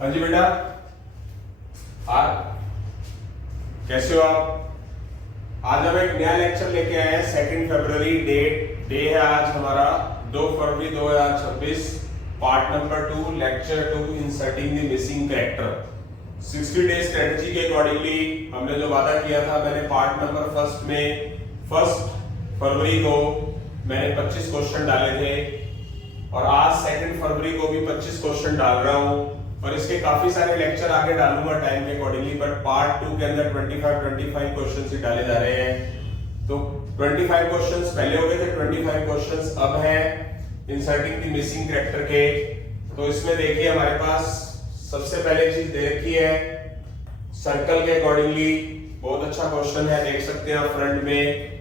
हाँ जी बेटा, कैसे हो आप? आज हम एक नया लेक्चर लेके आए हैं। 2 फरवरी डे है आज हमारा 2 फरवरी 2026, part number 2, lecture 2, inserting the missing character. 60 day strategy के अकॉर्डिंगली हमने जो वादा किया था, मैंने पार्ट नंबर फर्स्ट में 1 फरवरी को मैंने 25 क्वेश्चन डाले थे और आज 2 फरवरी को भी 25 क्वेश्चन डाल रहा हूं और इसके काफी सारे लेक्चर आगे डालूंगा टाइम के अकॉर्डिंगली, बट पार्ट 2 के अंदर 25 क्वेश्चंस ही डाले जा रहे हैं। तो 25 क्वेश्चंस पहले हो गए थे, 25 क्वेश्चंस अब हैं इंसर्टिंग द मिसिंग कैरेक्टर के। तो इसमें देखिए हमारे पास सबसे पहले चीज दे रखी है सर्कल के अकॉर्डिंगली। बहुत अच्छा क्वेश्चन है, देख सकते हैं आप फ्रंट में।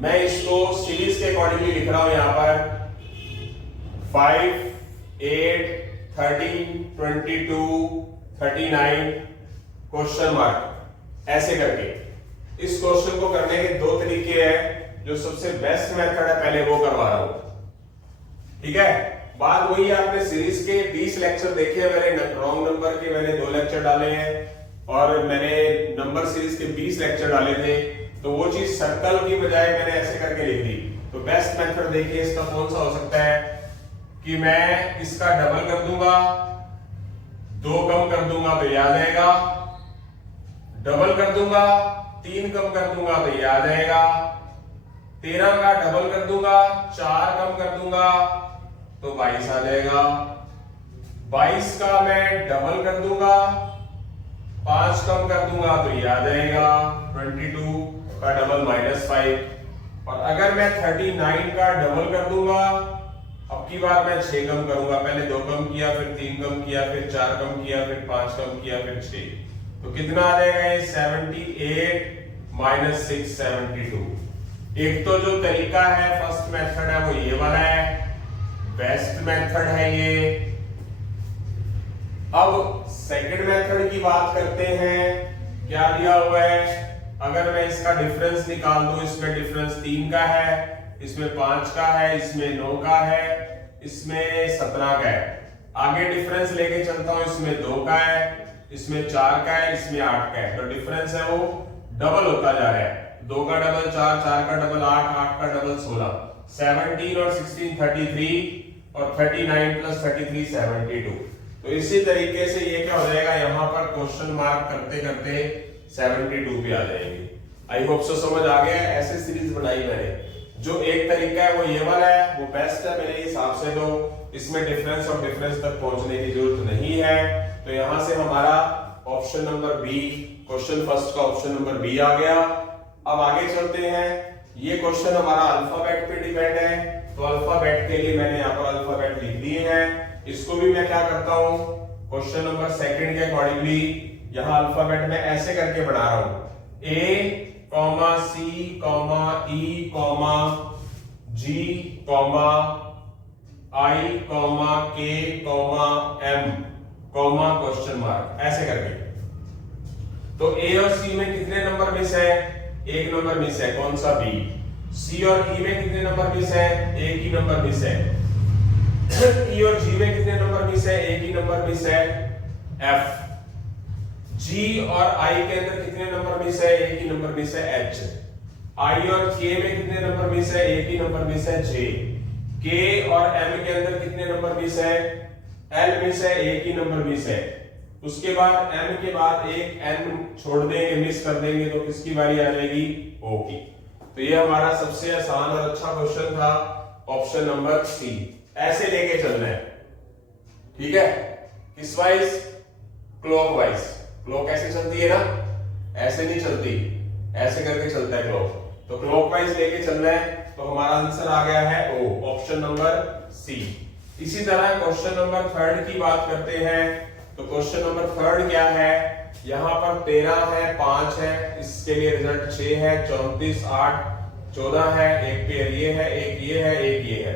मैं इसको सीरीज के अकॉर्डिंगली लिख रहा हूं यहाँ पर 5, 8, 13, 22, 39 क्वेश्चन मार्क ऐसे करके। इस क्वेश्चन को करने के 2 तरीके हैं। जो सबसे बेस्ट मेथड है पहले वो करवा रहा हूं, ठीक है। बात वही है, आपने सीरीज के 20 लेक्चर देखे हैं मेरे, रॉन्ग नंबर के मैंने 2 लेक्चर डाले हैं और मैंने नंबर सीरीज के 20 लेक्चर डाले थे। तो वो चीज सर्कल की बजाय मैंने ऐसे करके लिख दी। तो बेस्ट मेथड देखिए इसका कौन सा हो सकता है कि मैं इसका डबल कर दूंगा, 2 कम कर दूंगा तो ये आ जाएगा, डबल कर दूंगा, 3 कम कर दूंगा तो ये आ जाएगा, 13 का डबल कर दूंगा, 4 कम कर दूंगा तो 22 आ जाएगा, 22 का मैं डबल कर दूंगा, 5 कम कर दूंगा तो ये आ जाएगा, 22 का डबल -5। और अगर मैं 39 का डबल कर दूंगा, अब की बार मैं 6 कम करूंगा, पहले 2 कम किया, फिर 3 कम किया, फिर 4 कम किया, फिर 5 कम किया, फिर 6, तो कितना आ जाएगा ये 78 - 6 72। एक तो जो तरीका है फर्स्ट मेथड है वो ये वाला है, बेस्ट मेथड है ये। अब सेकंड मेथड की बात करते हैं। क्या दिया हुआ है, अगर मैं इसका डिफरेंस निकाल दूं, इसमें डिफरेंस 3 का है, इसमें 5 का है, इसमें 9 का है, इसमें 17 का है। आगे डिफरेंस लेके चलता हूं, इसमें 2 का है, इसमें 4 का है, इसमें 8 का है। तो डिफरेंस है वो डबल होता जा रहा है। 2 का डबल 4, 4 का डबल 8, 8 का डबल 16, 17 और 16 33 और 39 + 33 72। तो इसी तरीके से ये क्या हो जाएगा, यहां पर क्वेश्चन मार्क करते करते 72 पे आ जाएंगे। आई होप सो समझ आ गया। ऐसे सीरीज बनाई मैंने। जो एक तरीका है वो ये वाला है, वो बेस्ट है मेरे हिसाब से। तो इसमें डिफरेंस और डिफरेंस तक पहुंचने की जरूरत नहीं है। तो यहां से हमारा option number B, question first का ऑप्शन नंबर बी आ गया। अब आगे चलते हैं। ये क्वेश्चन हमारा अल्फाबेट पे डिपेंड है, तो अल्फाबेट के लिए मैंने यहाँ पर अल्फाबेट लिख दिए हैं। इसको भी मैं क्या करता हूं, क्वेश्चन नंबर सेकंड के अकॉर्डिंगली यहां अल्फाबेट में ऐसे करके बना रहा हूं, A, C, E, G, I, K, M, question mark ऐसे करके। तो A और C में कितने नंबर मिस है? 1 नंबर मिस है, कौन सा? B। C और E में कितने नंबर मिस है? 1 ही नंबर मिस है। E और G में कितने नंबर मिस है? 1 ही नंबर मिस है, F। G और I के अंदर कितने नंबर मिस है? 1 ही नंबर मिस है, H। I और K में कितने नंबर मिस है? 1 ही नंबर मिस है, J। K और M के अंदर कितने नंबर मिस है? L मिस है, 1 ही नंबर मिस है। उसके बाद M के बाद एक N छोड़ देंगे, मिस कर देंगे, तो किसकी बारी आ जाएगी? O की। तो ये हमारा सबसे आसान और अच्छा क्वेश्चन था, ऑप्शन नंबर सी। ऐसे लेके चलना है, ठीक है। किस वाइज? क्लॉकवाइज। क्लॉक ऐसे चलती है ना, ऐसे नहीं चलती, ऐसे करके चलता है क्लॉक। तो क्लॉकवाइज लेके चलना है। तो हमारा आंसर आ गया है ओ, ऑप्शन नंबर सी। इसी तरह क्वेश्चन नंबर 3 की बात करते हैं। तो क्वेश्चन नंबर 3 क्या है, यहां पर 13 है, 5 है, इसके लिए रिजल्ट 6 है, 34, 8, 14 है, एक पेयर ये है, एक ये है, एक ये है।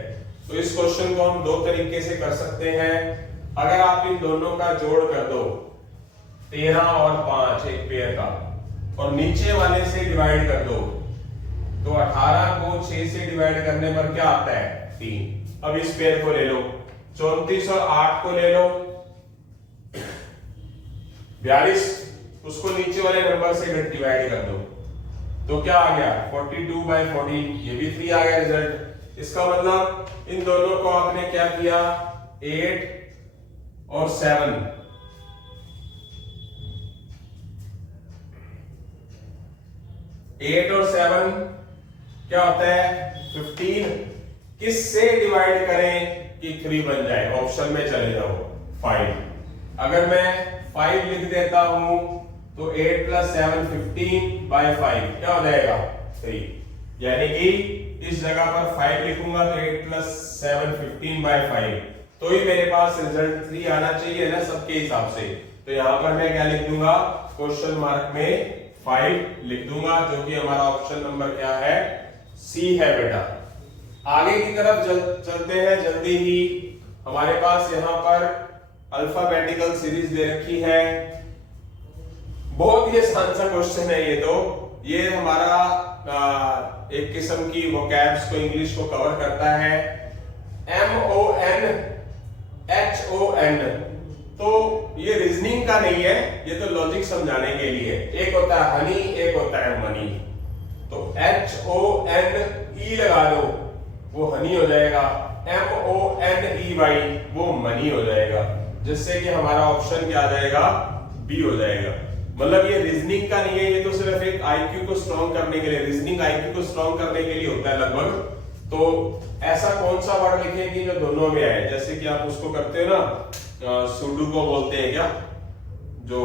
तो इस क्वेश्चन को हम 2 तरीके से कर सकते हैं। अगर आप इन दोनों का जोड़ कर दो, 13 और 5 एक पेयर का, और नीचे वाले से डिवाइड कर दो, तो 18 को 6 से डिवाइड करने पर क्या आता है? 3। अब इस पेयर को ले लो, 34 और 8 को ले लो, 42, उसको नीचे वाले नंबर से डिवाइड कर दो तो क्या आ गया 42/14, ये भी 3 आ गया रिजल्ट। इसका मतलब इन दोनों को आपने क्या किया 8 और 7, 8 और 7 क्या होता है 15, किससे डिवाइड करें कि 3 बन जाए, ऑप्शन में चले जाओ 5। अगर मैं 5 लिख देता हूं तो 8 + 7 15/5 क्या हो जाएगा 3, यानी कि इस जगह पर 5 लिखूंगा तो 8 + 7 15/5, तो ही मेरे पास रिजल्ट 3 आना चाहिए ना सबके हिसाब से। तो यहां पर मैं क्या लिख दूंगा क्वेश्चन मार्क में 5 लिख दूंगा, जो कि हमारा ऑप्शन नंबर क्या है सी है बेटा। आगे की तरफ चलते हैं जल्दी ही। हमारे पास यहाँ पर अल्फाबेटिकल सीरीज दे रखी है, बहुत ही आसान सा क्वेश्चन है ये। तो ये हमारा एक किस्म की वोकैब्स को इंग्लिश को कवर करता है। MONHON, तो ये रीजनिंग का नहीं है, ये तो लॉजिक समझाने के लिए। एक होता है हनी, एक होता है मनी। तो HONE लगा दो वो हनी हो जाएगा, MONEY वो मनी हो जाएगा, जिससे कि हमारा ऑप्शन क्या आ जाएगा बी हो जाएगा। मतलब ये रीजनिंग का नहीं है, ये तो सिर्फ एक आईक्यू को स्ट्रॉन्ग करने के लिए, रीजनिंग आईक्यू को स्ट्रॉन्ग करने के लिए होता है लगभग। तो ऐसा कौन सा वर्ड लिखें कि जो दोनों में आए, जैसे कि आप उसको करते हो ना सुडू को बोलते हैं क्या, जो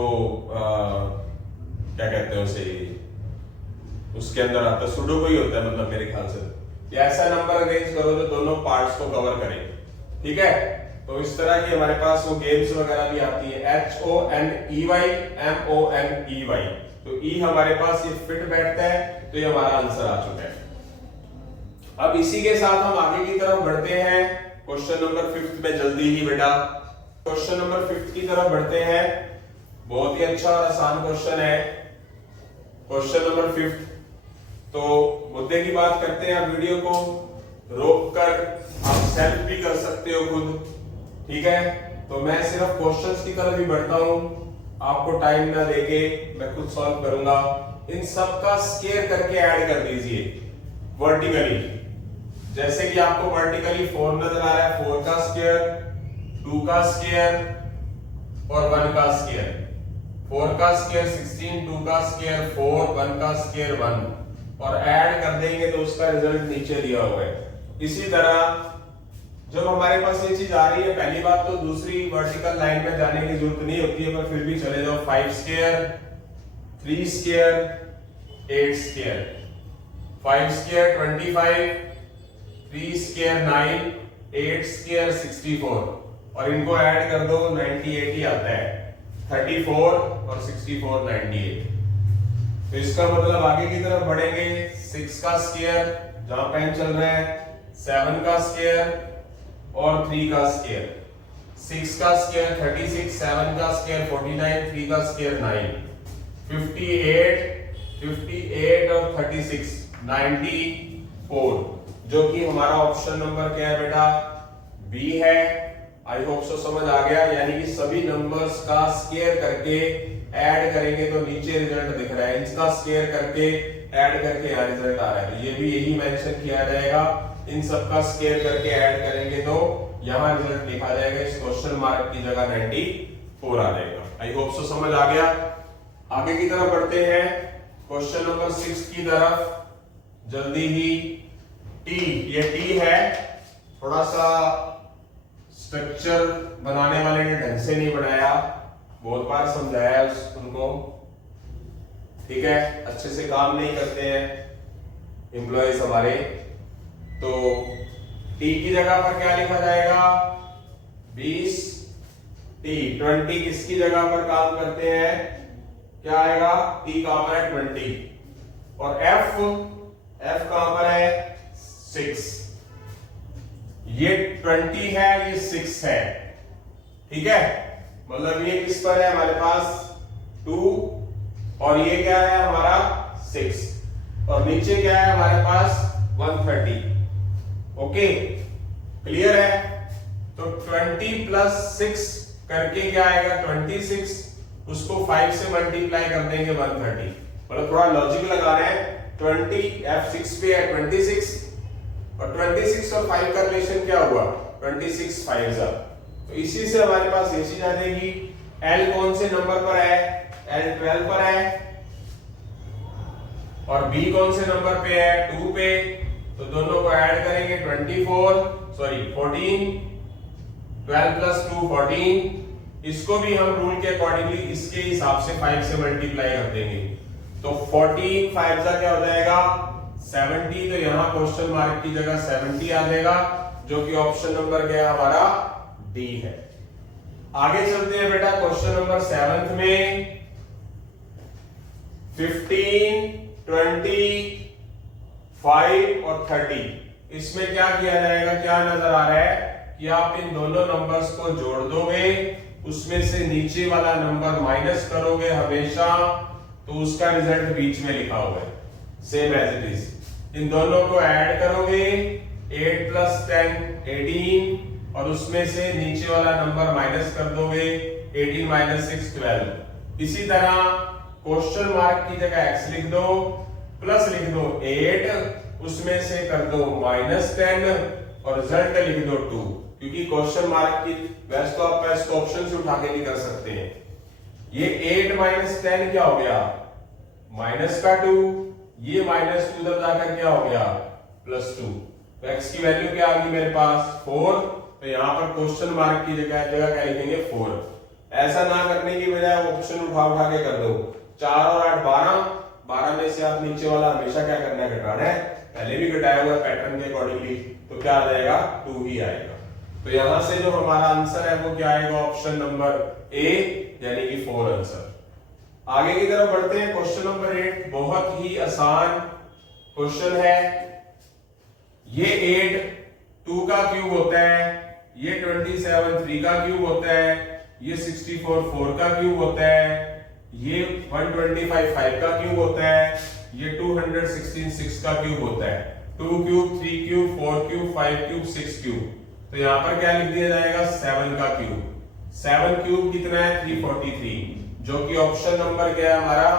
क्या कहते हैं उसे, उसके अंदर आता है सुडू को ही होता है मतलब मेरे ख्याल से। या ऐसा नंबर अरेंज करो जो दोनों पार्ट्स को कवर करे, ठीक है। तो इस तरह की हमारे पास वो गेम्स वगैरह भी आती है। HONEY MONEY, तो ई हमारे पास ये फिट बैठता है, तो ये हमारा आंसर आ चुका है। अब इसी के साथ हम आगे की तरफ बढ़ते हैं क्वेश्चन नंबर 5 में जल्दी ही बेटा। क्वेश्चन नंबर 5 की तरफ बढ़ते हैं, बहुत ही अच्छा और आसान क्वेश्चन है क्वेश्चन नंबर 5। तो मुद्दे की बात करते हैं, आप वीडियो को रोककर आप सेल्फ भी कर सकते हो खुद, ठीक है। तो मैं सिर्फ क्वेश्चंस की तरफ ही बढ़ता हूं, आपको टाइम ना देके मैं खुद सॉल्व करूंगा। इन सब का स्क्वायर करके ऐड कर दीजिए वर्टिकली। जैसे कि आपको वर्टिकली 4 नजर आ रहा है, 4 का स्क्वायर, 2 का स्क्वायर और 1 का स्क्वायर। 4 का स्क्वायर 16, 2 का स्क्वायर 4, 1 का स्क्वायर 1, और ऐड कर देंगे तो उसका रिजल्ट नीचे दिया हुआ है। इसी तरह जब हमारे पास ये चीज आ रही है, पहली बात तो दूसरी वर्टिकल लाइन में जाने की जरूरत नहीं होती है, पर फिर भी चले जाओ। 5 square, 3 square, 8 square, 5 square 25, 3 square 9, 8 square 64, और इनको ऐड कर दो 98 ही आता है। 34 और 64 98। तो इसका मतलब आगे की तरफ बढ़ेंगे। 6 का स्क्वायर जहां पेन चल रहा है, 7 का स्क्वायर और 3 का स्क्वायर। 6 का स्क्वायर 36, 7 का स्क्वायर 49, 3 का स्क्वायर 9, 58 और 36 94, जो कि हमारा ऑप्शन नंबर क्या है बेटा बी है। आई होप सो समझ आ गया, यानी कि सभी नंबर्स का स्क्वायर करके ऐड करेंगे तो नीचे रिजल्ट दिख रहा है, इसका स्क्वायर करके ऐड करके यहाँ रिजल्ट आ रहा है। तो ये भी यही मेंशन किया जाएगा, इन सब का स्क्वायर करके ऐड करेंगे तो यहाँ रिजल्ट लिखा जाएगा, इस क्वेश्चन मार्क की जगह 94 आ जाएगा। आई होप सो समझ आ गया। आगे की तरफ बढ़ते हैं क्वेश्चन नंबर 6 की तरफ जल्दी ही। टी, ये टी है, थोड़ा सा स्ट्रक्चर बनाने वाले ने ढंग से नहीं बनाया, बहुत बार समझाया उनको, ठीक है, अच्छे से काम नहीं करते हैं एम्प्लॉयज हमारे। तो टी की जगह पर क्या लिखा जाएगा 20, टी 20 किसकी जगह पर काम करते हैं, क्या आएगा टी कहां पर है 20, और एफ कहां पर है 6। ये 20 है, ये 6 है, ठीक है। मतलब ये किस पर है हमारे पास 2, और ये क्या है हमारा 6, और नीचे क्या है हमारे पास 130। ओके, क्लियर है। तो 20 + 6 करके क्या आएगा 26, उसको 5 से मल्टीप्लाई कर देंगे 130। मतलब थोड़ा लॉजिक लगा रहे हैं। 20 F6 पे है 26 और 26 और 5 का रिलेशन क्या हुआ 26 5 जा। तो इसी से हमारे पास ये चीज आ जाएगी। L कौन से नंबर पर है, L 12 पर है और B कौन से नंबर पे है 2 पे। तो दोनों को ऐड करेंगे 14 12 प्लस 2 14। इसको भी हम रूल के अकॉर्डिंगली इसके हिसाब से 5 से मल्टीप्लाई कर देंगे। तो 14 5 का क्या हो जाएगा 70। तो यहां क्वेश्चन मार्क की जगह 70 आ जाएगा, जो कि ऑप्शन नंबर क्या है हमारा डी है। आगे चलते हैं बेटा क्वेश्चन नंबर 7 में। 15 20 5 और 30 इसमें क्या किया जाएगा, क्या नजर आ रहा है कि आप इन दोनों नंबर्स को जोड़ दोगे, उसमें से नीचे वाला नंबर माइनस करोगे हमेशा, तो उसका रिजल्ट बीच में लिखा हुआ है सेम एज इट इज। इन दोनों को ऐड करोगे 8 प्लस 10 18 और उसमें से नीचे वाला नंबर माइनस कर दोगे 18 माइनस 6 12। इसी तरह क्वेश्चन मार्क की जगह x लिख दो, प्लस लिख दो 8, उसमें से कर दो माइनस 10 और रिजल्ट लिख दो 2, क्योंकि क्वेश्चन मार्क की वैसे तो आप इसको ऑप्शन से उठा के नहीं कर सकते हैं। ये 8 माइनस 10 क्या हो गया माइनस का 2, ये माइनस 2 उधर जाकर क्या हो गया प्लस 2। तो x की वैल्यू क्या आ गई मेरे पास 4। तो यहां पर क्वेश्चन मार्क की जगह क्या लिखेंगे 4। ऐसा ना करने की बजाय ऑप्शन उठा के कर दो। 4 और 8 12 में से आप नीचे वाला हमेशा क्या करना है घटाना है, पहले भी घटाया हुआ पैटर्न के अकॉर्डिंगली, तो क्या आ जाएगा 2 ही आएगा। तो यहां से जो हमारा आंसर है वो क्या आएगा ऑप्शन नंबर ए, यानी कि 4 आंसर। आगे की तरफ बढ़ते हैं। क्वेश्चन नंबर 8 बहुत ही आसान क्वेश्चन है। ये 8 2 का क्यूब होता है, ये 27 3 का क्यूब होता है, ये 64 4 का क्यूब होता है, ये 125 5 का क्यूब होता है, ये 216 6 का क्यूब होता है। 2 cube 3 cube 4 cube 5 cube 6 cube. तो यहां पर क्या लिख दिया जाएगा 7 का क्यूब। 7 क्यूब कितना है 343, जो कि ऑप्शन नंबर क्या है हमारा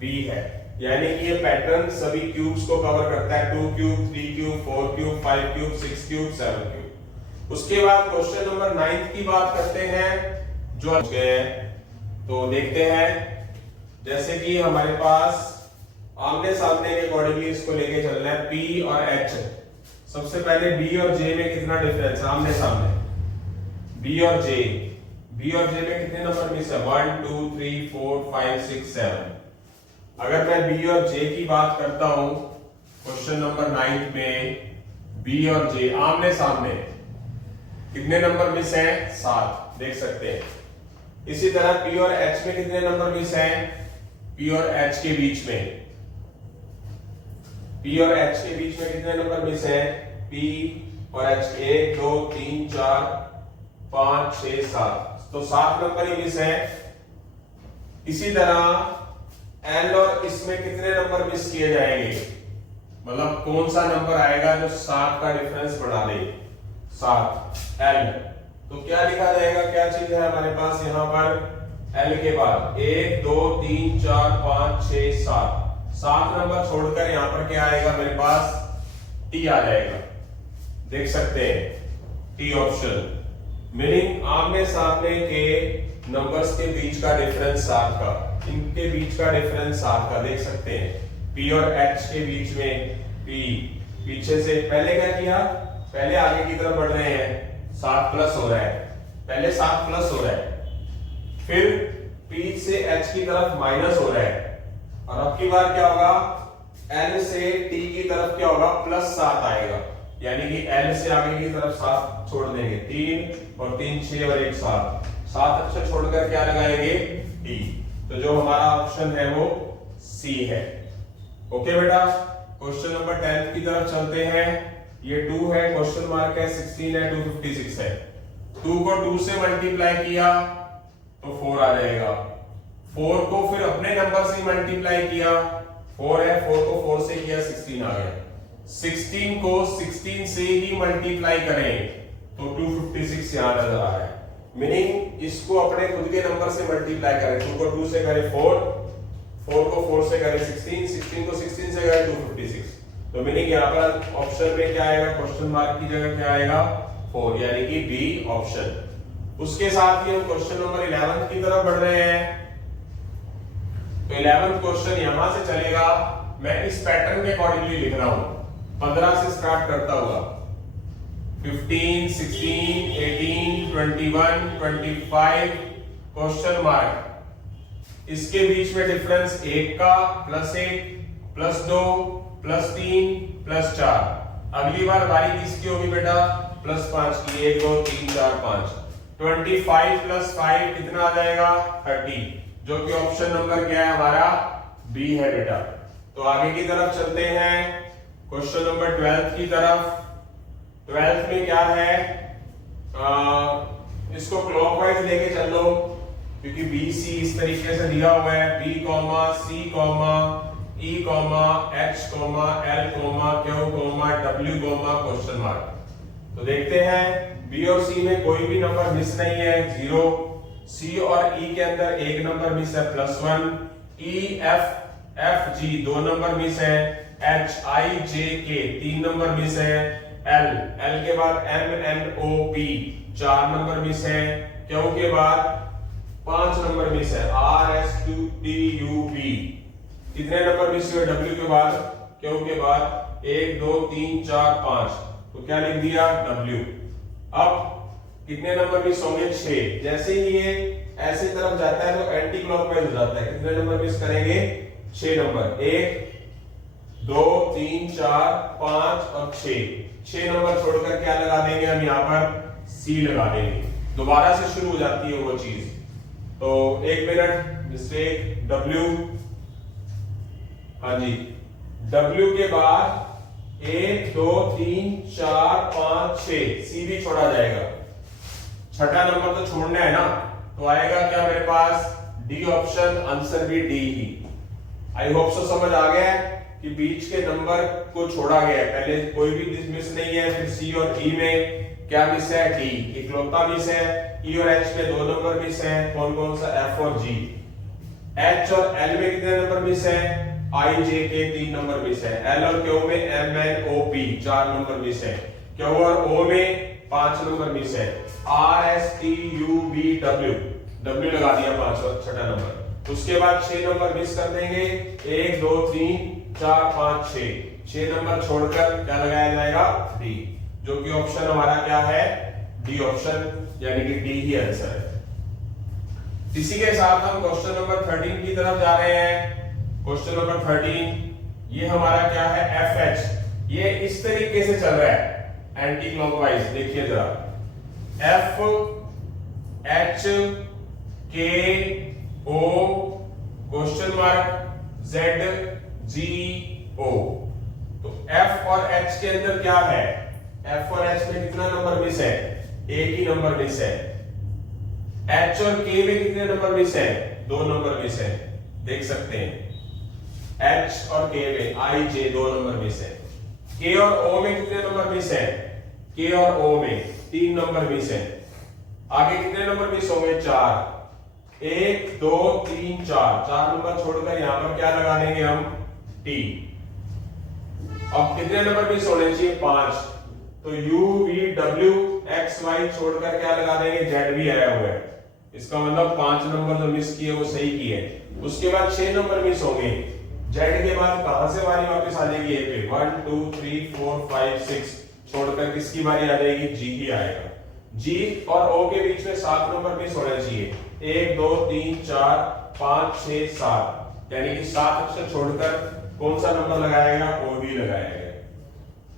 बी है। यानी कि ये पैटर्न सभी क्यूब्स को कवर करता है। 2 cube 3 cube 4 cube 5 cube 6 cube 7 cube. उसके बाद क्वेश्चन नंबर 9 की बात करते हैं जो तो देखते हैं। जैसे कि हमारे पास आमने सामने के अकॉर्डिंगली इसको लेके चलना है P और H। सबसे पहले B और J में कितना डिफरेंस है आमने सामने, B और J में कितने नंबर मिस है 1 2 3 4 5 6 7। अगर मैं B और J की बात करता हूं क्वेश्चन नंबर 9 में B और J आमने सामने कितने नंबर मिस हैं 7, देख सकते हैं। इसी तरह P और H में कितने नंबर मिस हैं, P और H के बीच में कितने नंबर मिस हैं P और H 1 2 3 4 5 6 7, तो 7 नंबर ही मिस हैं। इसी तरह L और इसमें कितने नंबर मिस किए जाएंगे, मतलब कौन सा नंबर आएगा जो 7 का डिफरेंस बढ़ा दे 7 L। तो क्या लिखा जाएगा, क्या चीज है हमारे पास यहाँ पर L के बाद 1 2 3 4 5 6 7 नंबर छोड़कर यहाँ पर क्या आएगा मेरे पास T आ जाएगा, देख सकते हैं T ऑप्शन। मीनिंग आमने सामने के नंबर्स के बीच का डिफरेंस 7 का, इनके बीच का डिफरेंस 7 का, देख सकते हैं। P और H के बीच में P पीछे से पहले क्या किया, पहले आगे की तरफ बढ़ रहे हैं 7 प्लस हो रहा है, पहले 7 प्लस हो रहा है, फिर P से H की तरफ माइनस हो रहा है, और अब की बार क्या होगा L से T की तरफ क्या होगा प्लस 7 आएगा, यानी कि L से आगे की तरफ 7 छोड़ देंगे 3 और 3 6 और 1 7 अक्षर छोड़कर क्या लगाएंगे T। तो जो हमारा ऑप्शन है वो C है। ओके बेटा, क्वेश्चन नंबर 10 की तरफ चलते हैं। ये 2 है, क्वेश्चन मार्क है, 16 है, 256 है। 2 को 2 से मल्टीप्लाई किया तो 4 आ जाएगा, 4 को फिर अपने नंबर से मल्टीप्लाई किया, 4 है, 4 को 4 से किया 16 आ गया। 16 को 16 से ही मल्टीप्लाई करें तो 256 यहां नजर आ रहा है। मीनिंग इसको अपने खुद के नंबर से मल्टीप्लाई करें। 2 को 2 से करें 4, 4 को 4 से करें 16, 16 को 16 से करें 256। तो मीनिंग यहाँ पर ऑप्शन में क्या आएगा, क्वेश्चन मार्क की जगह क्या आएगा 4, यानी कि बी ऑप्शन। उसके साथ ही हम क्वेश्चन नंबर 11 की तरफ बढ़ रहे हैं। तो 11th क्वेश्चन यहां से चलेगा, मैं इस पैटर्न के अकॉर्डिंगली लिख रहा हूं, 15 से स्टार्ट करता हुआ 15, 16, 18, 21, 25 क्वेश्चन मार्क। इसके बीच में डिफरेंस 1 का, +1, +2, +3, +4। अगली बार बारी किसकी होगी बेटा, +5 की। 1 2 3 4 5, 25 + 5 कितना आ जाएगा 30, जो कि ऑप्शन नंबर क्या है हमारा बी है बेटा। तो आगे की तरफ चलते हैं क्वेश्चन नंबर 12 की तरफ। 12th में क्या है, इसको क्लॉकवाइज लेके चल लो, क्योंकि बी सी इस तरीके से दिया हुआ है, B comma C comma E comma H comma L comma Q comma W comma question mark. तो देखते हैं बी और सी में कोई भी नंबर मिस नहीं है, 0। सी और ई के अंदर एक नंबर मिस है, +1। E F G 2 number miss है, H I J K 3 number miss है, एल के बाद M N O P 4 number miss है, क्यू के बाद 5 नंबर मिस है, R S T U V कितने नंबर मिस हुए, डब्ल्यू के बाद क्यू के बाद 1 2 3 4 5, तो क्या लिख दिया डब्ल्यू। अब कितने नंबर मिस होंगे 6। जैसे ही ये ऐसी तरफ जाता है तो एंटी क्लॉकवाइज हो जाता है। कितने नंबर मिस करेंगे 6 नंबर, 1 2 3 4 5 और 6 नंबर छोड़कर क्या लगा देंगे हम यहाँ पर सी लगा देंगे। दोबारा से शुरू हो जाती है वो चीज। तो 1 मिनट मिस्टेक, डब्ल्यू, हाँ जी, डब्ल्यू के बाद 1 2 3 4 5 6 सी भी छोड़ा जाएगा। छठा नंबर तो छोड़ना है ना, तो आएगा क्या मेरे पास डी ऑप्शन, आंसर भी D he. I hope so समझ आ गया कि बीच के नंबर को छोड़ा गया है, पहले कोई भी मिस नहीं है। फिर सी और ई में क्या मिस है, डी इकलौता मिस है। ई और एच में 2 नंबर मिस है, कौन कौन सा, एफ और जी। एच और एल में कितने नंबर मिस है, आई जे के 3 नंबर मिस है। एल और क्यू में M N O P 4 number miss है। क्यू और ओ में 5 नंबर मिस है। R S T U V W, W लगा दिया 5 और छठा नंबर। उसके बाद 6 नंबर मिस कर देंगे, 1 2 3 4 5 6 नंबर छोड़कर क्या लगाया जाएगा डी, जो कि ऑप्शन हमारा क्या है डी ऑप्शन, यानी कि डी ही आंसर है। इसी के साथ हम क्वेश्चन नंबर 13 की तरफ जा रहे हैं। क्वेश्चन नंबर 13, ये हमारा क्या है एफ एच, ये इस तरीके से चल रहा है एंटी क्लॉकवाइज। देखिए जरा, एफ एच के ओ क्वेश्चन मार्क जेड जी ओ। तो एफ और एच के अंदर क्या है, एफ और एच में कितना नंबर मिस है, एक ही नंबर मिस है। एच और के में कितने नंबर मिस है, 2 नंबर मिस है, देख सकते हैं। एच और के में आई जे 2 नंबर मिस है। के और ओ में कितने नंबर मिस है, के और ओ में 3 नंबर मिस है। आगे कितने नंबर मिस होंगे, 4, 1 2 3 4 नंबर छोड़कर यहां पर क्या लगा देंगे हम टी। अब कितने नंबर मिस होने चाहिए, 5, तो U V W X Y छोड़कर क्या लगा देंगे, जेड भी आया हुआ है। इसका मतलब 5 नंबर जो मिस किए वो सही किए। उसके बाद 6 नंबर मिस होंगे। जेड के बाद कहां से बारी वापस आ जाएगी ए पे, 1 2 3 4 5 6 छोड़कर किसकी बारी आ जाएगी, जी ही आएगा। जी और ओ के बीच में 7 नंबर मिस होना चाहिए, 1 2 3 4 5 6 7, यानी कि 7 अक्षर छोड़कर कौन सा नंबर लगाएगा, ओ भी लगाएगा।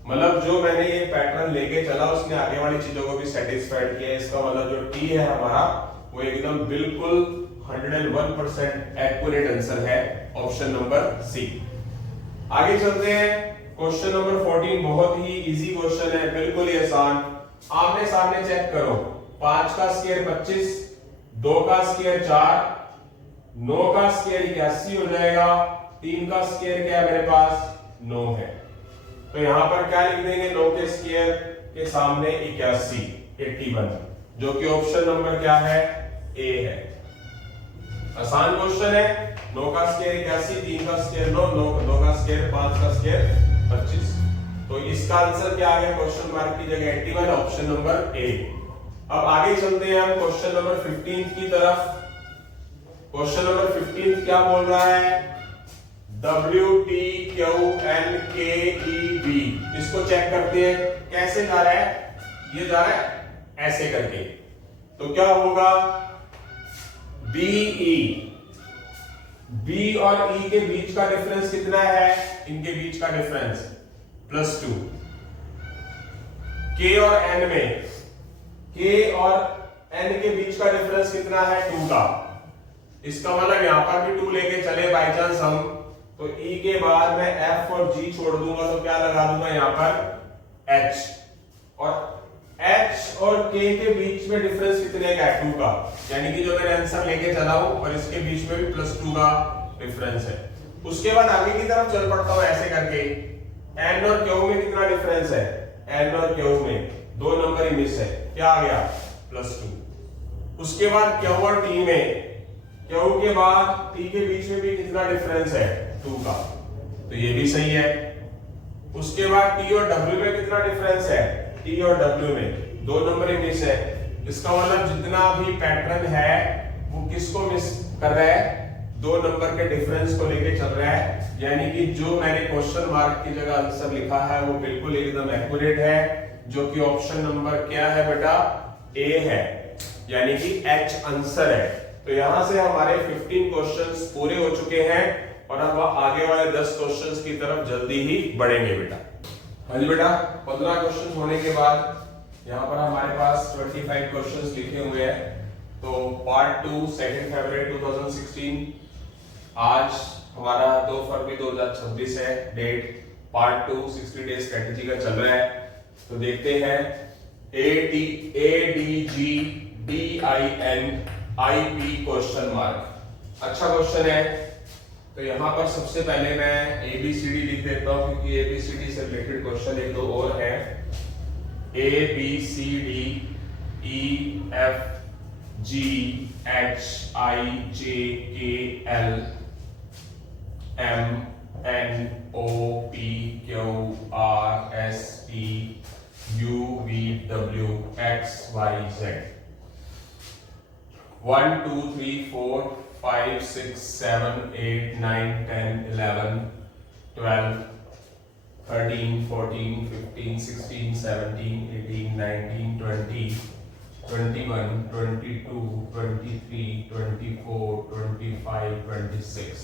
मतलब जो मैंने ये पैटर्न लेके चला उसने आगे वाली चीजों को भी सेटिस्फाइड किया। इसका मतलब जो टी है हमारा वो एकदम बिल्कुल 101% एक्यूरेट आंसर है, ऑप्शन नंबर सी। आगे चलते हैं, क्वेश्चन नंबर 14 बहुत ही इजी क्वेश्चन है, बिल्कुल ही आसान। आमने सामने चेक करो, 5 का स्क्वायर 25, 2 का स्क्वायर 4, 9 का स्क्वायर 81 हो जाएगा, 3 का स्क्वायर क्या है मेरे पास 9 है। तो यहां पर क्या लिख देंगे, 9 के स्क्वायर के सामने 81, 81। जो कि ऑप्शन नंबर क्या है, ए है। आसान क्वेश्चन है। 9 का स्क्वायर 81, 3 का स्क्वायर 9, 9 का स्क्वायर 5 का स्क्वायर 25। तो इसका आंसर क्या आ गया, क्वेश्चन मार्क की जगह 81, ऑप्शन नंबर ए। अब आगे चलते हैं हम क्वेश्चन नंबर 15 की तरफ। क्वेश्चन नंबर 15 क्या बोल रहा है, WTQNKEB। इसको चेक करते हैं कैसे जा रहा है, ये जा रहा है ऐसे करके। तो क्या होगा, BE, B और E के बीच का डिफरेंस कितना है, इनके बीच का डिफरेंस +2। K और N में, K और N के बीच का डिफरेंस कितना है, 2 का। इसका मतलब यहां पर भी 2 लेके चले बाई चांस हम, तो E के बाद मैं F और G छोड़ दूंगा तो क्या लगा दूंगा यहां पर H, और H और K के बीच में डिफरेंस कितने का है, 2 का। यानी कि जो मैंने आंसर लेके चला हूं और इसके बीच में भी +2 का डिफरेंस है। उसके बाद आगे की तरफ चल पड़ता हूं ऐसे करके। N और Q में कितना डिफरेंस है, N और Q में 2 नंबर ही मिस है, क्या आ गया, +2। उसके बाद Q और T में, Q के बाद T के बीच में भी कितना डिफरेंस है, 2 का, तो ये भी सही है। उसके बाद T और W में कितना डिफरेंस है, T और W में 2 नंबर ही मिस है। इसका मतलब जितना भी पैटर्न है वो किसको मिस कर रहा है, 2 नंबर के डिफरेंस को लेके चल रहा है। यानी कि जो मैंने क्वेश्चन मार्क की जगह आंसर लिखा है वो बिल्कुल एकदम एक्यूरेट है, जो कि ऑप्शन नंबर क्या है बेटा, ए है, यानी कि H आंसर है। तो यहां से हमारे 15 क्वेश्चंस पूरे हो चुके हैं और अब आगे वाले 10 क्वेश्चंस की तरफ जल्दी ही बढ़ेंगे बेटा। हाँ जी बेटा, 15 क्वेश्चन होने के बाद यहाँ पर हमारे पास 25 क्वेश्चंस लिखे हुए हैं। तो पार्ट 2 2 फरवरी 2016, आज हमारा 2 फरवरी 2026 है डेट। पार्ट 2 60 डेज स्ट्रेटेजी का चल रहा है। तो देखते हैं ADGDINIP क्वेश्चन मार्क, अच्छा क्वेश्चन है। तो यहाँ पर सबसे पहले मैं ABCD लिख देता हूँ क्योंकि ABCD से रिलेटेड क्वेश्चन एक दो और है। ABCDEFGHIJKLMNOPQRSTUVWXYZ 1 2 3 4 5 6 7 8 9 10 11 12 13 14 15 16 17 18 19 20 21 22 23 24 25 26।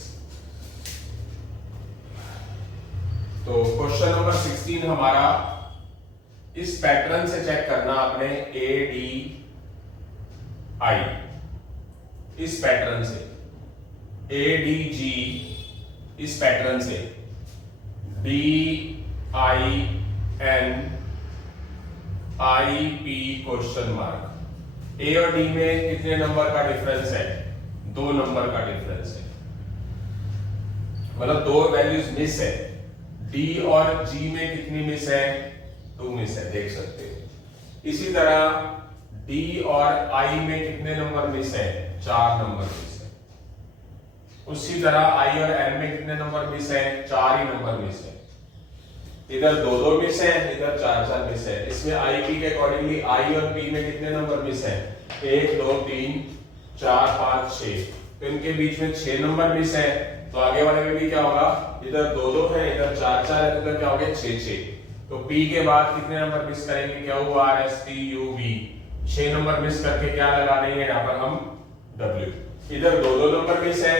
तो क्वेश्चन नंबर 16 हमारा इस पैटर्न से चेक करना आपने, ADI, इस पैटर्न से, ADG इस पैटर्न से, DINIP क्वेश्चन मार्क। ए और डी में कितने नंबर का डिफरेंस है, 2 नंबर का डिफरेंस है, मतलब 2 वैल्यूज मिस है। डी और जी में कितनी मिस है, 2 मिस है, देख सकते हैं। इसी तरह डी और आई में कितने नंबर मिस है, 4 नंबर मिस है। उसी तरह आई और एम में कितने नंबर मिस है, 4 ही नंबर मिस है। इधर 2 मिस है, इधर 4 मिस है। इसमें आई पी के अकॉर्डिंगली आई और पी में कितने नंबर मिस है, 1 2 3 4 5 6, तो इनके बीच में 6 नंबर मिस है। तो आगे वाले में भी क्या होगा, इधर 2 है, इधर 4 है, तो इधर क्या हो गया 6। तो P के बाद कितने नंबर मिस करेंगे, QRSTUV, 6 नंबर मिस करके क्या लगा देंगे यहाँ पर हम, W। इधर 2 नंबर मिस है,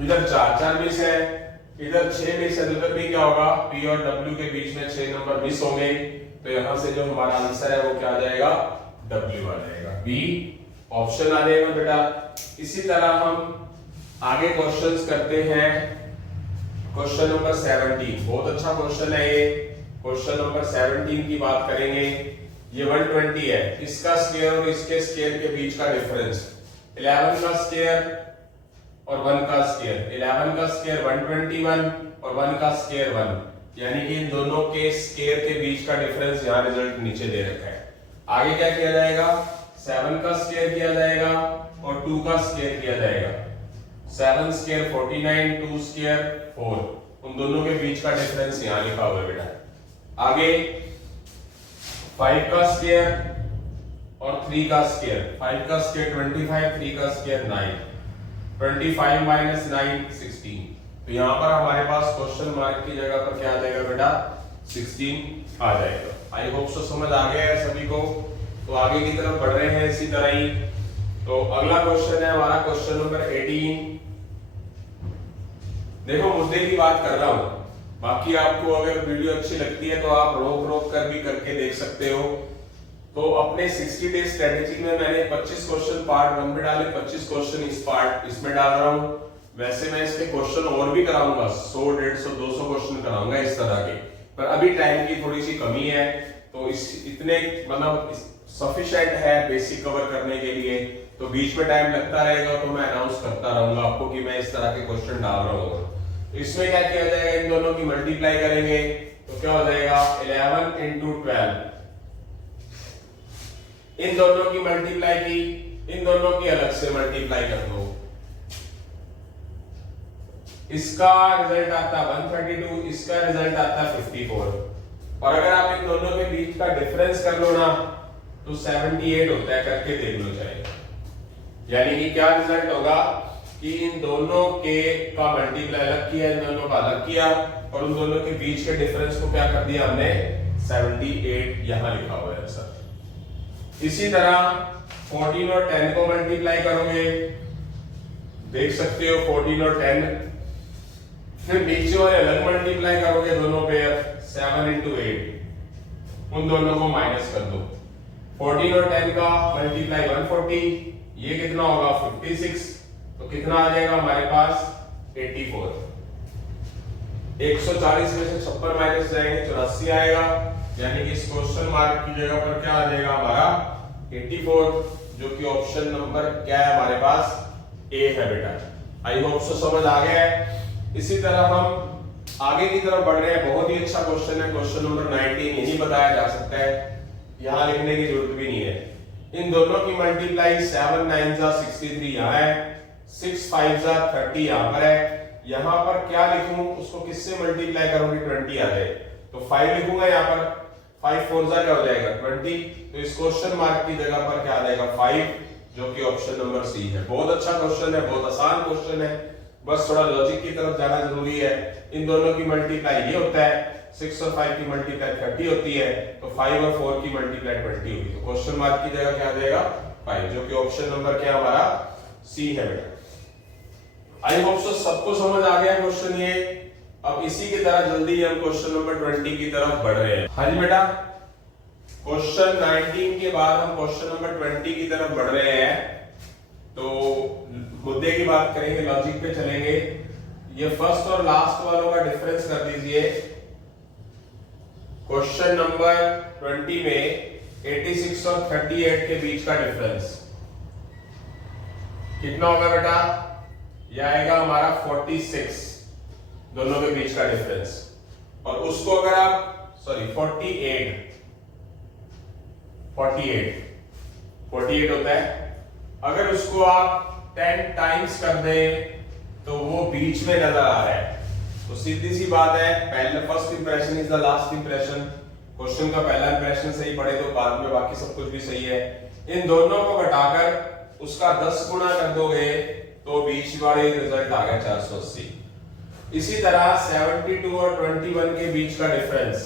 इधर 4 मिस है, इधर 6 मिस है, तो इधर भी क्या होगा, P और W के बीच में 6 नंबर मिस होंगे। तो यहां से जो हमारा आंसर है वो क्या आ जाएगा, W आ जाएगा, B ऑप्शन आ जाएगा बेटा। इसी तरह हम आगे क्वेश्चंस करते हैं। क्वेश्चन नंबर 17, बहुत अच्छा क्वेश्चन है ये। क्वेश्चन नंबर 17 की बात करेंगे। ये 120 है, इसका स्क्वायर और इसके स्क्वायर के बीच का डिफरेंस 11 का स्क्वायर और 1 का स्क्वायर। 11 का स्क्वायर 121 और 1 का स्क्वायर 1, यानी कि इन दोनों के स्क्वायर के बीच का डिफरेंस यहाँ रिजल्ट नीचे दे रखा है। आगे क्या किया जाएगा, 7 का स्क्वायर किया जाएगा और 2 का स्क्वायर किया जाएगा। 7 स्क्वायर 49, 2 स्क्वायर 4, उन दोनों के बीच का डिफरेंस यहाँ लिखा हुआ है बेटा। आगे 5 का स्क्वायर और 3 का स्क्वायर, 5 का स्क्वायर 25, 3 का स्क्वायर 9, 25 माइनस 9 16। तो यहाँ पर हमारे पास क्वेश्चन मार्क की जगह पर क्या आ जाएगा बेटा, 16 आ जाएगा। आई होप सो समझ आ गया है सभी को। तो आगे की तरफ बढ़ रहे हैं इसी तरह ही। तो अगला क्वेश्चन है हमारा क्वेश्चन नंबर 18। देखो मुद्दे की बात कर रहा हूं, बाकी आपको अगर वीडियो अच्छी लगती है तो आप रोक रोक कर भी करके देख सकते हो। तो अपने 60 डे स्ट्रेटेजी में मैंने 25 क्वेश्चन पार्ट 1 में डाले, 25 क्वेश्चन इस पार्ट इसमें डाल रहा हूं। वैसे मैं इसके क्वेश्चन और भी कराऊंगा, 100 150 200 क्वेश्चन कराऊंगा इस तरह के, पर अभी टाइम की थोड़ी सी कमी है। तो इस इतने मतलब सफिशिएंट है बेसिक कवर करने के लिए। तो बीच में टाइम लगता रहेगा तो मैं अनाउंस करता रहूंगा आपको कि मैं इस तरह के क्वेश्चन डाल रहा हूँ। तो इसमें क्या किया जाएगा, इन दोनों की मल्टीप्लाई करेंगे तो क्या हो जाएगा 11 into 12। इन दोनों की मल्टीप्लाई की, इन दोनों की अलग से मल्टीप्लाई कर दो, इसका रिजल्ट आता 132, इसका रिजल्ट आता 54। और अगर आप इन दोनों के बीच का डिफरेंस कर लो ना तो 78 होता है, करके देख लो चाहे। यानी कि क्या रिजल्ट होगा कि इन दोनों के का मल्टीप्लाई अलग किया, इन दोनों का अलग किया और उन दोनों के बीच के डिफरेंस को क्या कर दिया हमने 78 यहां लिखा हुआ है आंसर। इसी तरह 14 और 10 को मल्टीप्लाई करोगे, देख सकते हो 14 और 10, फिर नीचे वाले अलग मल्टीप्लाई करोगे दोनों पेयर 7 into 8, उन दोनों को माइनस कर दो। 14 और 10 का मल्टीप्लाई 140, ये कितना होगा 56, तो कितना आ जाएगा हमारे पास 84। 140 में से 56 माइनस जाएंगे 84 आएगा, यानी कि इस क्वेश्चन मार्क की जगह पर क्या आ जाएगा हमारा 84, जो कि ऑप्शन नंबर क्या है हमारे पास ए है बेटा। आई होप सो समझ आ गया है। इसी तरह हम आगे की तरफ बढ़ रहे हैं। बहुत ही अच्छा क्वेश्चन है, क्वेश्चन नंबर 19, यही बताया जा सकता है, यहां लिखने की जरूरत भी नहीं है। इन दोनों की मल्टीप्लाई 7 9 जा 63 यहां है, 6 5 जा 30 यहां पर है। यहां पर क्या लिखूं, उसको किससे मल्टीप्लाई करूंगी 20 आ जाए तो 5 लिखूंगा यहां पर, 5 4 जा क्या हो जाएगा 20। तो इस क्वेश्चन मार्क की जगह पर क्या आ जाएगा 5, जो कि ऑप्शन नंबर सी है। बहुत अच्छा क्वेश्चन है, बहुत आसान क्वेश्चन है, बस थोड़ा लॉजिक की तरफ जाना जरूरी है। इन दोनों की मल्टीप्लाई ये होता है, 6 और 5 की मल्टीप्लाई 30 होती है, तो 5 और 4 की मल्टीप्लाई 20 होगी। तो क्वेश्चन मार्क की जगह क्या आ जाएगा 5, जो कि ऑप्शन नंबर क्या हमारा सी है बेटा। आई होप सो सबको समझ आ गया क्वेश्चन ये। अब इसी की तरह जल्दी हम क्वेश्चन नंबर 20 की तरफ बढ़ रहे हैं। हाँ जी बेटा, क्वेश्चन 19 के बाद हम क्वेश्चन नंबर 20 की तरफ बढ़ रहे हैं। तो मुद्दे की बात करेंगे, लॉजिक पे चलेंगे। ये फर्स्ट और लास्ट वालों का डिफरेंस कर दीजिए। क्वेश्चन नंबर 20 में 86 और 38 के बीच का डिफरेंस कितना होगा बेटा, यह आएगा हमारा 46, दोनों के बीच का डिफरेंस। और उसको अगर आप 48 होता है, अगर उसको आप 10 टाइम्स कर दें तो वो बीच में नजर आ रहा है। तो सीधी सी बात है, पहले first impression is the last impression. Question का पहला इंप्रेशन सही पड़े तो बाद में बाकी सब कुछ भी सही है। इन दोनों को घटाकर उसका 10 गुना कर दोगे तो बीच वाले रिजल्ट आ गया 480। इसी तरह 72 और 21 के बीच का डिफरेंस,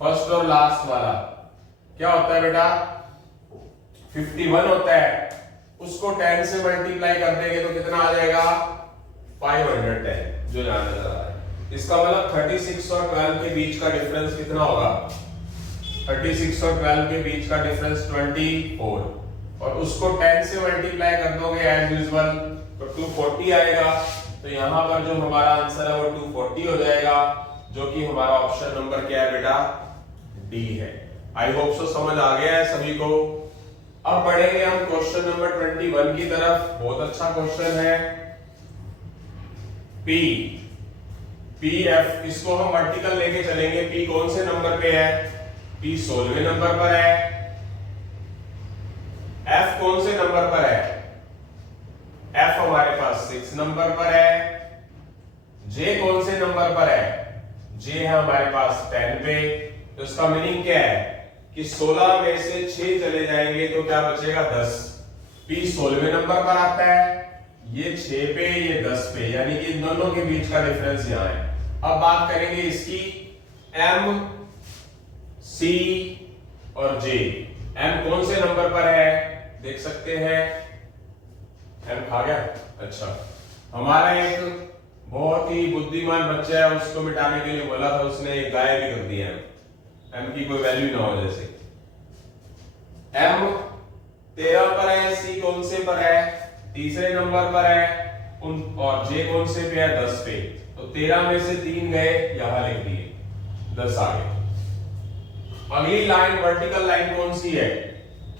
फर्स्ट और लास्ट वाला क्या होता है बेटा 51 होता है। उसको 10 से मल्टीप्लाई कर देंगे तो कितना आ जाएगा 510, जो यहां नजर आ रहा है। इसका मतलब 36 और 12 के बीच का डिफरेंस कितना होगा, 36 और 12 के बीच का डिफरेंस 24, और उसको 10 से मल्टीप्लाई कर दोगे एज यूजुअल तो 240 आएगा। तो यहां पर जो हमारा आंसर है वो 240 हो जाएगा, जो कि हमारा ऑप्शन नंबर क्या है बेटा डी है। आई होप सो समझ आ गया है सभी को। अब बढ़ेंगे हम क्वेश्चन नंबर 21 की तरफ। बहुत अच्छा क्वेश्चन है। P एफ, इसको हम वर्टिकल लेके चलेंगे। P कौन से नंबर पे है, P 16वें नंबर पर है। एफ कौन से नंबर पर है? एफ हमारे पास 6 नंबर पर है। जे कौन से नंबर पर है? जे है हमारे पास 10 पे। तो इसका मीनिंग क्या है कि 16 में से 6 चले जाएंगे तो क्या बचेगा? 10। पी 16वें नंबर पर आता है, ये 6 पे, ये 10 पे, यानी कि इन दोनों के बीच का डिफरेंस यहां है। अब बात करेंगे इसकी एम, सी और जे। एम कौन से नंबर पर है? देख सकते हैं, एम खा गया। अच्छा, हमारा एक बहुत ही बुद्धिमान बच्चा है, उसको मिटाने के लिए बोला था, उसने एक गायब भी कर दिया। एम की कोई वैल्यू ना हो जैसे। एम 13 पर है, सी कौन से पर है? तीसरे नंबर पर है, और जे कौन से पे है? 10 पे। तो 13 में से 3 गए, यहां लिख दिए, 10 आ गए। अगली लाइन वर्टिकल लाइन कौन सी है?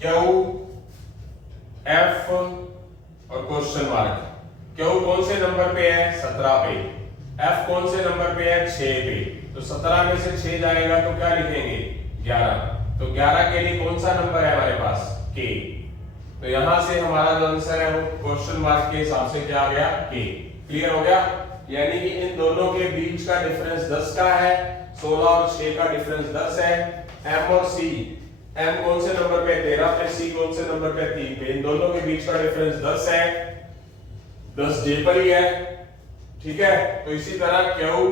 क्यू, एफ और क्वेश्चन मार्क। क्यू कौन से नंबर पे है? 17 पे। एफ कौन से नंबर पे है? 6 पे। तो 17 में से 6 जाएगा तो क्या लिखेंगे? 11। तो 11 के लिए कौन सा नंबर है हमारे पास? के। तो यहां से हमारा जो आंसर है वो क्वेश्चन मार्क के हिसाब से क्या आ गया? के। क्लियर हो गया? यानी कि इन दोनों के बीच का डिफरेंस 10 का है, 16 और 6 का डिफरेंस 10 है। एम और सी, एम कौन से नंबर पे? 13 पे। सी कौन से नंबर पे? 3 पे। इन दोनों के बीच का डिफरेंस 10 है, 10 जे पर ही है। ठीक है, तो इसी तरह क्यू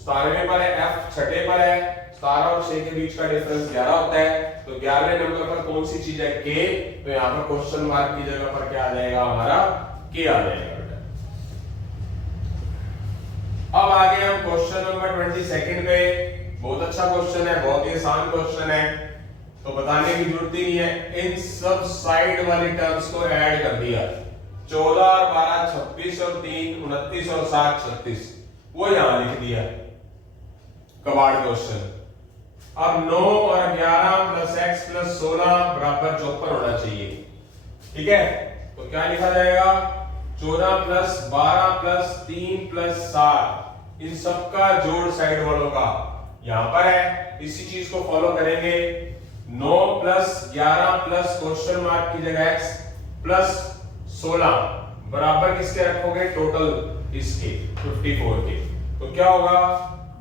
17वें पर है, एफ 6ठे पर है, 17 और 6 के बीच का डिफरेंस 11 होता है। तो 11वें नंबर पर कौन सी चीज है? के। तो यहां पर क्वेश्चन मार्क की जगह पर क्या आ जाएगा? हमारा के आ जाएगा। अब आगे हम क्वेश्चन नंबर 22 पे। बहुत अच्छा क्वेश्चन है, बहुत ही आसान क्वेश्चन है, तो बताने की जरूरत ही नहीं है। इन सब साइड वाली टर्म्स को ऐड कर दिया, 14 और 12 26 और 3 29 और 7 36, वो यहां लिख दिया कबाड़ क्वेश्चन। अब 9 और 11 प्लस x प्लस 16 बराबर 54 होना चाहिए। ठीक है, तो क्या लिखा जाएगा? 14 प्लस 12 प्लस 3 प्लस 7, इन सबका जोड़ साइड वालों का यहां पर है। इसी चीज को फॉलो करेंगे। 9 प्लस 11 प्लस क्वेश्चन मार्क की जगह x प्लस 16 बराबर किसके रखोगे? टोटल इसके 54 के। तो क्या होगा?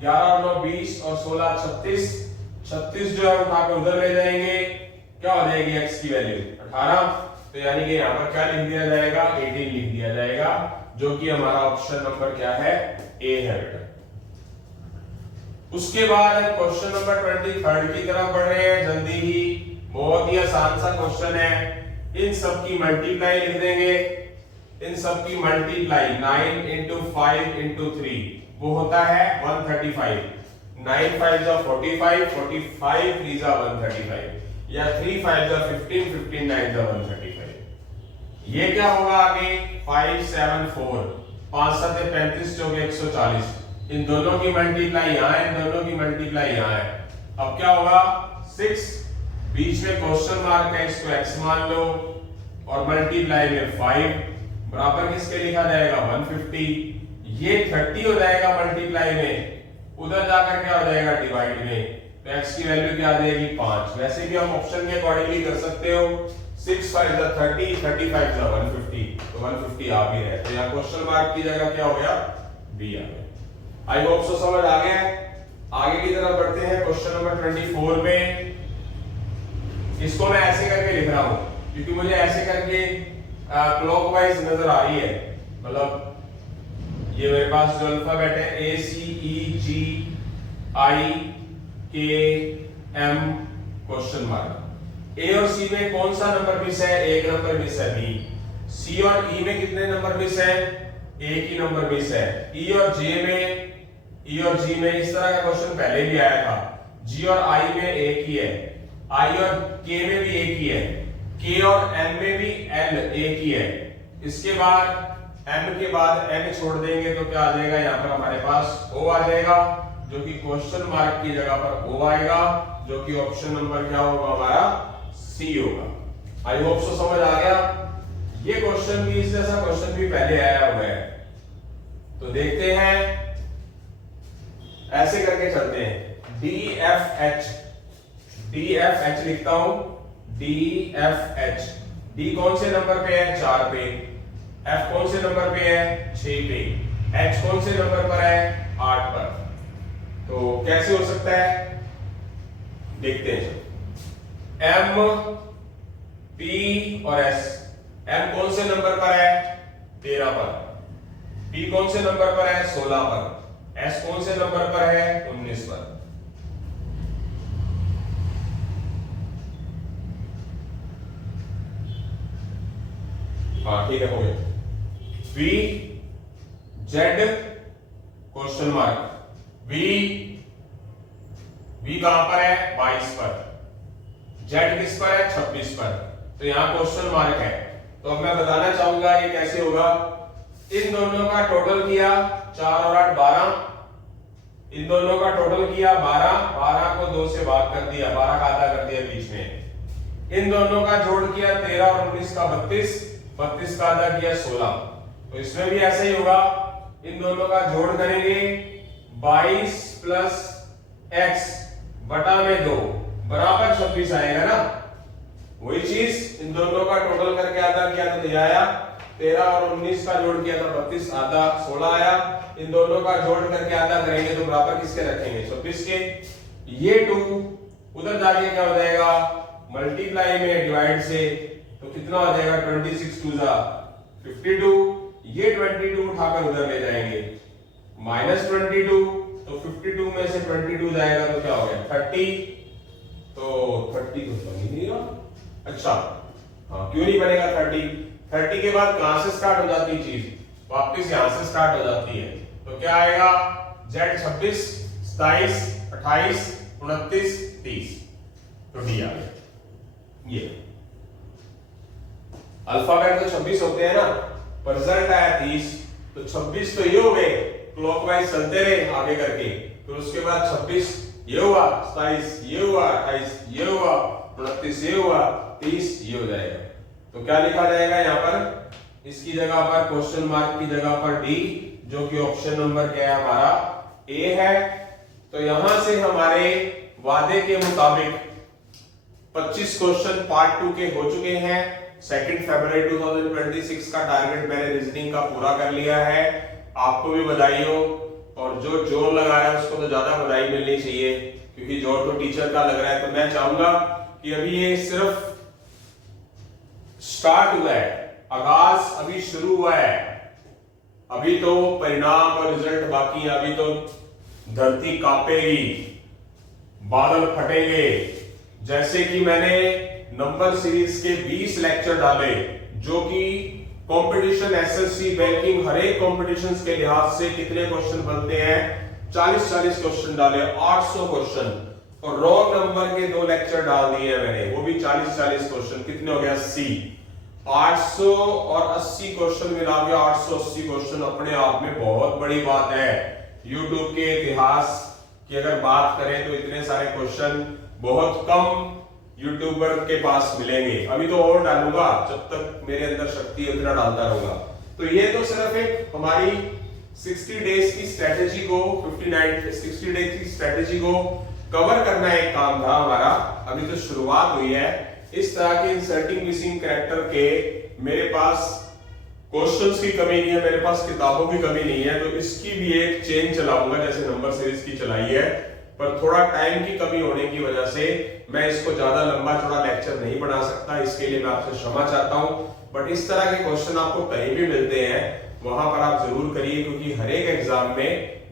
11 और 9 20 और 16 36। 36 जो है उठा के उधर ले जाएंगे, क्या हो जाएगी x की वैल्यू? 18। तो यानी कि यहां पर क्या लिख दिया जाएगा? 18 लिख दिया जाएगा, जो कि हमारा ऑप्शन नंबर क्या है? ए है बेटा। उसके बाद क्वेश्चन नंबर 23 की तरफ बढ़ रहे हैं जल्दी ही। बहुत ही आसान सा क्वेश्चन है। इन सब की मल्टीप्लाई लिख देंगे। इन सब की मल्टीप्लाई 9 into 5 into 3 वो होता है 135। 9 5 जा 45, 45 3 जा 135, या 3 5 जा 15, 15 9 जा 135। ये क्या होगा आगे? 5 7 4, 5 7 35 जो 140। इन दोनों की मल्टीप्लाई यहां है, इन दोनों की मल्टीप्लाई यहां है। अब क्या होगा? 6, बीच में क्वेश्चन मार्क है, इसको x मान लो, और मल्टीप्लाई में 5 बराबर किसके लिखा जाएगा? 150। ये 30 हो जाएगा मल्टीप्लाई में, उधर जाकर क्या हो जाएगा? डिवाइड में। तो x की वैल्यू क्या आ जाएगी? 5। वैसे भी हम ऑप्शन के अकॉर्डिंगली कर सकते हो। 6 5 जा 30, 35 जा 150, तो 150 आ भी है। तो यहाँ क्वेश्चन मार्क की जगह क्या हो गया? बी आ गया। आई होप सो समझ आ गया। आगे की तरफ बढ़ते हैं क्वेश्चन नंबर 24 में। इसको मैं ऐसे करके लिख रहा हूं क्योंकि मुझे ऐसे करके क्लॉकवाइज नजर आ रही है। मतलब ये मेरे पास जो अल्फाबेट है A C E G I K M question mark. A और C में कौन सा नंबर मिस है? एक नंबर मिस है B। C और E में कितने नंबर मिस है? एक ही नंबर मिस है। E और G में इस तरह का क्वेश्चन पहले भी आया था। G और I में एक ही है, I और K में भी एक ही है, K और M में भी L एक ही है। इसके बाद M के बाद N छोड़ देंगे तो क्या आ जाएगा? यहाँ पर हमारे पास O आ जाएगा, जो कि क्वेश्चन मार्क की जगह पर O आएगा, जो कि ऑप्शन नंबर क्या होगा? हमारा C होगा। आई होप सो समझ आ गया। ये क्वेश्चन भी, इस जैसा क्वेश्चन भी पहले आया हुआ है, तो देखते हैं। ऐसे करके चलते हैं। DFH लिखता हूं, DFH डी कौन से नंबर पे है 4 पे, एफ कौन से नंबर पे है 6 पे, एच कौन से नंबर पर है 8 पर। तो कैसे हो सकता है देखते हैं। एम, पी और एस, एम कौन से नंबर पर है 13 पर, पी कौन से नंबर पर है 16 पर, एस कौन से नंबर पर है 19 पर। हाँ ठीक है, हो गया। V Z question mark, V कहां पर है 22 पर, जेड किस पर है 26 पर, तो यहां क्वेश्चन मार्क है। तो अब मैं बताना चाहूंगा ये कैसे होगा। इन दोनों का टोटल किया 4 और 8 12, इन दोनों का टोटल किया 12, 12 को 2 से भाग कर दिया, 12 का आधा कर दिया बीच में। इन दोनों का जोड़ किया 13 और 19 का 32, 32 का आधा किया 16। तो इसमें भी ऐसे ही होगा, इन दोनों का जोड़ करेंगे 22 प्लस x बटा में 2 बराबर 26 आएगा ना। वही चीज इन दोनों का टोटल करके आधा किया तो यह आया 13 और 19 का जोड़ किया तो 32, आधा 16 आया। इन दोनों का जोड़ करके आधा करेंगे तो बराबर किसके रखेंगे 26 के। ये 2 उधर जाके क्या हो जाएगा मल्टीप्लाई में डिवाइड से, तो कितना हो जाएगा 26 2 जा 52। ये 22 उठाकर उधर ले जाएंगे -22, तो 52 में से 22 जाएगा तो क्या हो गया 30। तो 30 तो बन ही नहीं रहा। अच्छा हाँ, क्यों नहीं बनेगा 30 के बाद कहां से स्टार्ट हो जाती है चीज, वापस यहां से स्टार्ट हो जाती है। तो क्या आएगा z 26, 27, 28, 29, 30, तो डी आ गया। ये अल्फाबेट तो 26 होते हैं ना, पर रिजल्ट आया 30, तो 26 तो ये हो गए, क्लॉकवाइज चलते रहे आगे करके, फिर उसके बाद 26 ये हुआ, 27 ये हुआ, 28 ये हुआ, 29 ये हुआ, 30 ये हो जाएगा। तो क्या लिखा जाएगा यहाँ पर, इसकी जगह पर क्वेश्चन मार्क की जगह पर डी, जो कि ऑप्शन नंबर क्या है हमारा ए है। तो यहां से हमारे वादे के मुताबिक 25 क्वेश्चन पार्ट 2 के हो चुके हैं। 2 फरवरी 2026 का टारगेट मैंने रीजनिंग का पूरा कर लिया है। आपको भी बधाई हो, और जो जोर लगा रहा है उसको तो ज्यादा बधाई मिलनी चाहिए, क्योंकि जोर तो टीचर का लग रहा है। तो मैं चाहूंगा कि अभी ये सिर्फ स्टार्ट हुआ है, आगाज अभी शुरू हुआ है, अभी तो परिणाम और रिजल्ट बाकी है। अभी तो धरती कांपेगी, बादल फटेंगे। जैसे कि मैंने नंबर सीरीज के 20 लेक्चर डाले, जो कि कंपटीशन एसएससी बैंकिंग हर एक कॉम्पिटिशन्स के लिहाज से कितने क्वेश्चन बनते हैं 40 क्वेश्चन डाले, 800 क्वेश्चन, और रॉन्ग नंबर के 2 लेक्चर डाल दिए हैं मैंने, वो भी 40 क्वेश्चन। कितने हो गया 80, 800 और 80 क्वेश्चन मिला के 880 क्वेश्चन अपने आप में बहुत बड़ी बात है। यूट्यूब के इतिहास की अगर बात करें तो इतने सारे क्वेश्चन बहुत कम यूट्यूबर के पास मिलेंगे। अभी तो और डालूंगा, जब तक मेरे अंदर शक्ति है उतना डालता रहूंगा। तो ये तो सिर्फ एक हमारी 60 डेज की स्ट्रेटेजी को 60 डेज की स्ट्रेटेजी को कवर करना एक काम था हमारा। अभी तो शुरुआत हुई है। इस तरह के इंसर्टिंग मिसिंग कैरेक्टर के मेरे पास क्वेश्चंस की कमी नहीं है, मेरे पास किताबों की कमी नहीं है। तो इसकी भी एक चेन चलाऊंगा जैसे नंबर सीरीज की चलाई है, पर थोड़ा टाइम की कमी होने की वजह से मैं इसको ज्यादा लंबा चौड़ा लेक्चर नहीं बना सकता। इसके लिए मैं आपसे क्षमा चाहता हूं। बट इस तरह के क्वेश्चन आपको कहीं भी मिलते हैं, वहां पर आप जरूर करिए, क्योंकि हर एक एग्जाम में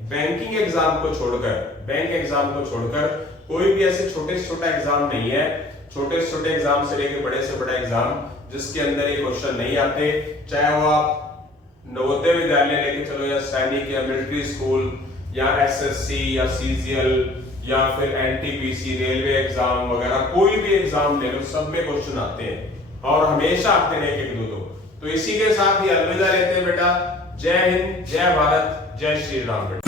बैंकिंग एग्जाम को छोड़कर, बैंक एग्जाम को छोड़कर कोई भी ऐसे छोटे से छोटा एग्जाम नहीं है, छोटे से छोटे एग्जाम से लेकर बड़े से बड़ा एग्जाम जिसके अंदर ये क्वेश्चन नहीं आते। चाहे वो आप नवोदय विद्यालय लेके चलो, या सैनिक या मिलिट्री स्कूल, या एसएससी या सीजीएल, या फिर एनटीपीसी रेलवे एग्जाम वगैरह, कोई भी एग्जाम ले लो, सब में क्वेश्चन आते हैं और हमेशा आते हैं एक एक दो। तो इसी के साथ ही अलविदा लेते हैं बेटा। जय हिंद, जय भारत, जय श्री राम बेटा।